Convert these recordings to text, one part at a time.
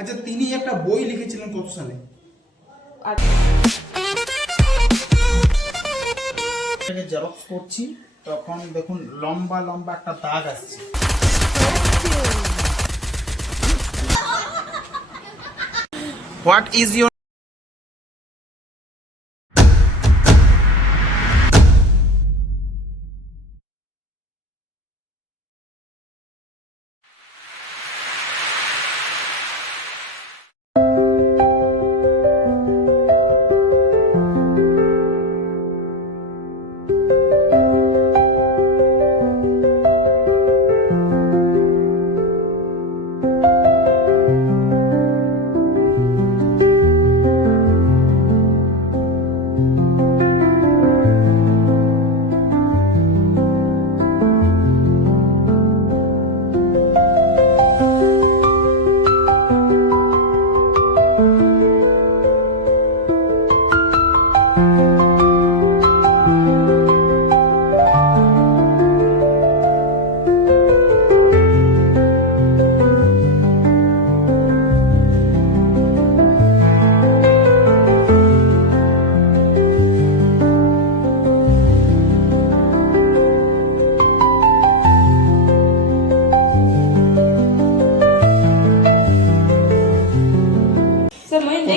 আচ্ছা, তিনি একটা বই লিখেছিলেন কত সালে? জেরক্স করছি তখন দেখুন লম্বা লম্বা একটা দাগ আসছে। হোয়াট ইজ ইউর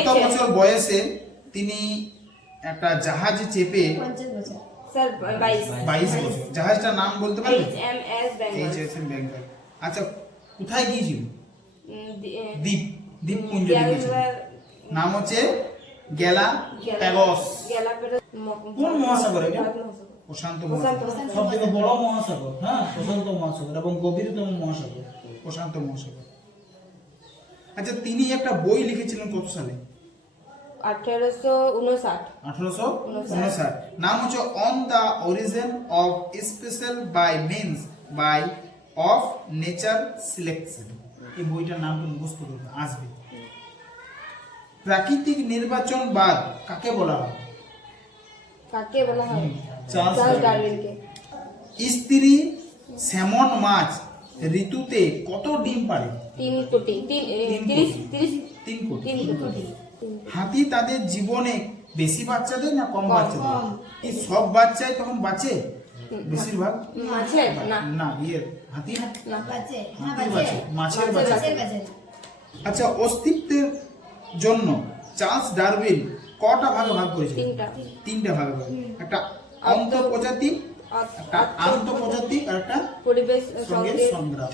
কত বছর বয়সে তিনি একটা জাহাজে চেপে? 22 বছর। জাহাজটার নাম বলতে পারবেন? HMS বেঙ্গল। আচ্ছা, কোথায় গিয়েছিল? দ্বীপপুঞ্জে গিয়েছিল। নাম হচ্ছে গ্যালাপ্যাগোস। কোন মহাসাগর এটা? প্রশান্ত মহাসাগর। সবথেকে বড় মহাসাগর, হ্যাঁ, প্রশান্ত মহাসাগর, এবং গভীরতম মহাসাগর প্রশান্ত মহাসাগর। আচ্ছা, তিনি একটা বই লিখেছিলেন কত সালে? 1859। নাম হচ্ছে on the origin of special by means by of nature selection. এই বইটার নাম মুখস্থ করতে আসবে। প্রাকৃতিক নির্বাচনবাদ কাকে বলা হয়? চার্লস ডারউইনকে। স্ত্রী স্যামন মাছ ঋতুতে কত ডিম পাড়ে? 3 কোটি। 3 কোটি। হাতি তাদের জীবনে বেশি বাচ্চা দেয় না কম বাচ্চা দেয়? এই সব বাচ্চাই তখন বাঁচে বেশিরভাগ? না, হাতি মাছের বাচ্চা। আচ্ছা, অস্তিত্বের জন্য চার্লস ডারউইন কটা ভাগে ভাগ করেছে? 3টা ভাগে ভাগ। একটা অন্তঃপ্রজাতি, একটা আন্তঃপ্রজাতিক, আর একটা পরিবেশ সঙ্গে সংগ্রাম।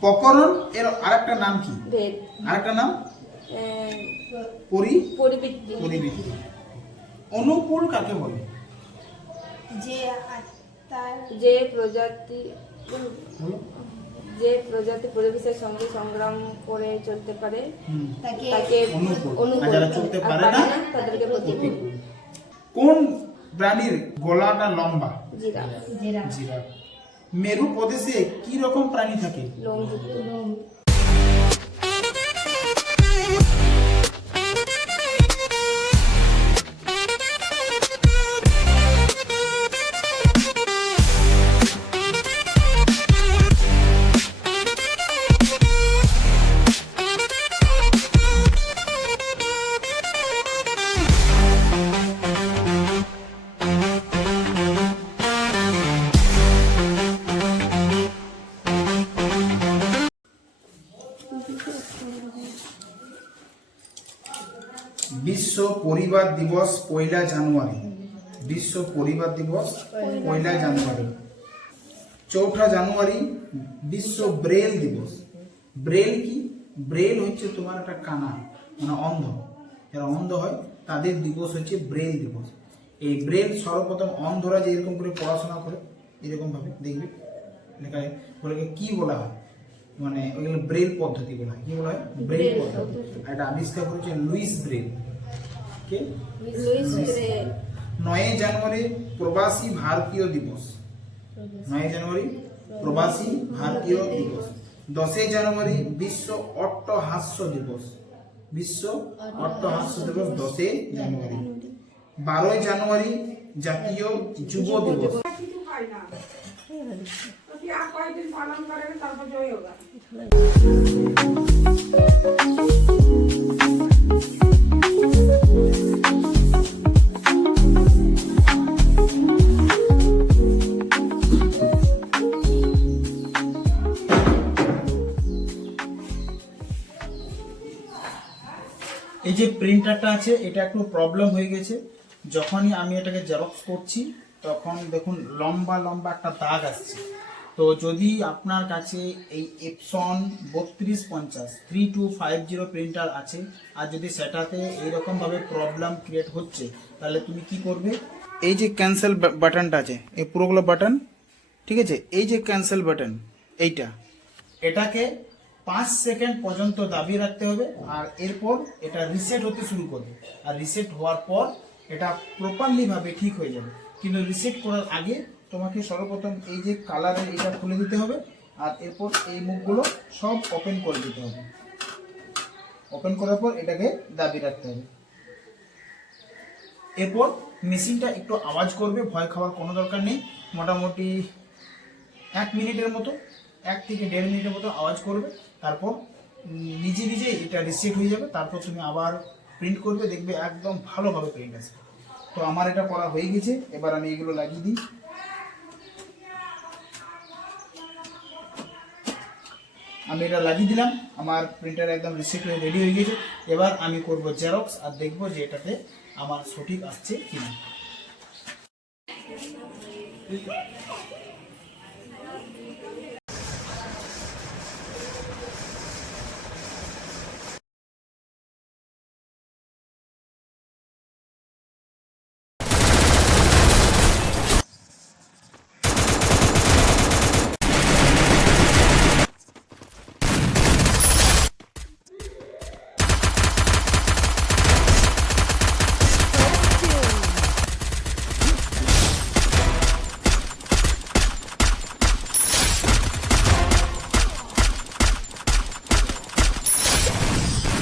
প্রকরণ এর আরেকটা নাম কি? আরেকটা নাম পরিবৃত্তি। অনুকূল কাকে বলে? যে প্রজাতি পরিবেশের সঙ্গে সংগ্রাম করে চলতে পারে তাকে অনুকূল। যারা চলতে পারে না তাদেরকে প্রতিকূল। কোন প্রাণীর গলাটা লম্বা? জিরাফ। মেরু প্রদেশে কি রকম প্রাণী থাকে? লোমযুক্ত। বিশ্ব পরিবার দিবস 1 জানুয়ারি। বিশ্ব পরিবার দিবস 1 জানুয়ারি। 4 জানুয়ারি বিশ্ব ব্রেল দিবস। ব্রেল কি? ব্রেল হচ্ছে তোমার একটা কানা, মানে অন্ধ, যারা অন্ধ হয় তাদের দিবস হচ্ছে ব্রেল দিবস। এই ব্রেল সর্বপ্রথম অন্ধরা যে এরকম করে পড়াশোনা করে এরকম ভাবে দেখবে লেখা বলে কি বলা হয়, মানে ওইগুলো ব্রেল পদ্ধতি বলা হয়। কি বলা হয়? ব্রেল পদ্ধতি। আর এটা আবিষ্কার করেছে লুইস ব্রেল। কে? Louis Braille. 9 জানুয়ারি প্রবাসী ভারতীয় দিবস। 9 জানুয়ারি প্রবাসী ভারতীয় দিবস। 10 জানুয়ারি বিশ্ব অট্টহাস্য দিবস। বিশ্ব অট্টহাস্য দিবস 10 জানুয়ারি। 12 জানুয়ারি জাতীয় যুব দিবস। এই যে প্রিন্টারটা আছে এটা একটু প্রবলেম হয়ে গেছে। যখনই আমি এটাকে জেরক্স করছি তখন দেখুন লম্বা লম্বা একটা দাগ আসছে। তো যদি আপনার কাছে এই এপসন 3250 3250 প্রিন্টার আছে আর যদি সেটাতে এইরকম ভাবে প্রবলেম ক্রিয়েট হচ্ছে, তাহলে তুমি কি করবে, এই যে ক্যান্সেল বাটনটা আছে, এই পুরোগুলো বাটন, ঠিক আছে, এই যে ক্যান্সেল বাটন এটাকে 5 সেকেন্ড পর্যন্ত দাবিয়ে রাখতে হবে। আর এরপর এটা রিসেট হতে শুরু করবে। আর রিসেট হওয়ার পর এটা প্রপারলি ভাবে ঠিক হয়ে যাবে। কিন্তু রিসেট করার আগে তোমাকে সর্বপ্রথম এই যে কালারের এটা খুলে দিতে হবে। আর এরপর এই মুখগুলো সব ওপেন করে দিতে হবে। ওপেন করার পর এটাকে দাবিয়ে রাখতে হবে। এরপর মেশিনটা একটু আওয়াজ করবে, ভয় খাওয়ার কোনো দরকার নেই। মোটামুটি 1 মিনিটের মতো, 1 থেকে 1.5 মিনিটের মতো আওয়াজ করবে। তারপর নিজে নিজে এটা রিসেট হয়ে যাবে। তারপর তুমি আবার প্রিন্ট করবে, দেখবে একদম ভালোভাবে প্রিন্ট আসবে। তো আমার এটা করা হয়ে গেছে। এবার আমি এগুলো লাগিয়ে দিই। আমি এটা লাগিয়ে দিলাম, আমার প্রিন্টার একদম রিসেট হয়ে রেডি হয়ে গেছে। এবার আমি করব জেরক্স আর দেখব যে এটাতে আমার সঠিক আসছে কিনা।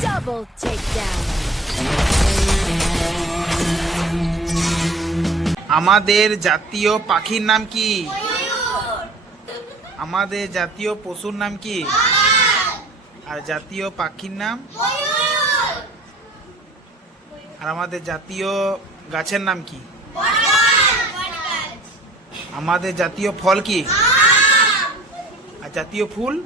Double takedown. আমাদের জাতীয় পাখির নাম কি? আমাদের জাতীয় পশুর নাম কি? আর জাতীয় পাখির নাম? আর আমাদের জাতীয় গাছের নাম কি? আমাদের জাতীয় ফল কি? আর জাতীয় ফুল?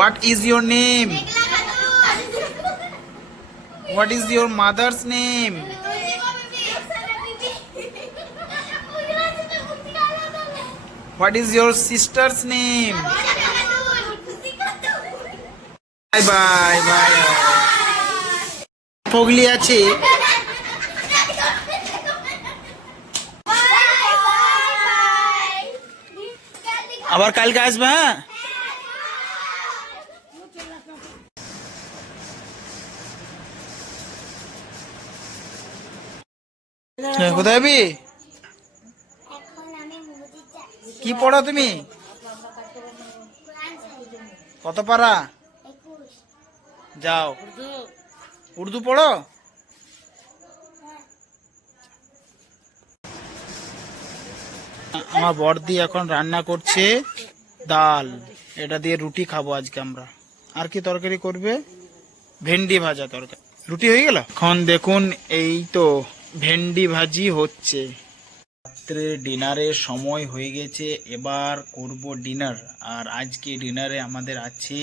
What is your name? What is your mother's name? What is your sister's name? Bye bye bye. পগলি আছে। আবার কালকে আসবে। হ্যাঁ, কোথায় যাবি? কি পড়ো তুমি? কত পারা? যাও, উর্দু পড়ো। আমার বড়দি এখন রান্না করছে ডাল, এটা দিয়ে রুটি খাবো আজকে আমরা। আর কি তরকারি করবে? ভেন্ডি ভাজা তরকারি। রুটি হয়ে গেল। এখন দেখুন এই তো ভেন্ডি ভাজি হচ্ছে। রাত্রে ডিনারের সময় হয়ে গেছে, এবার করব ডিনার। আর আজকে ডিনারে আমাদের আছে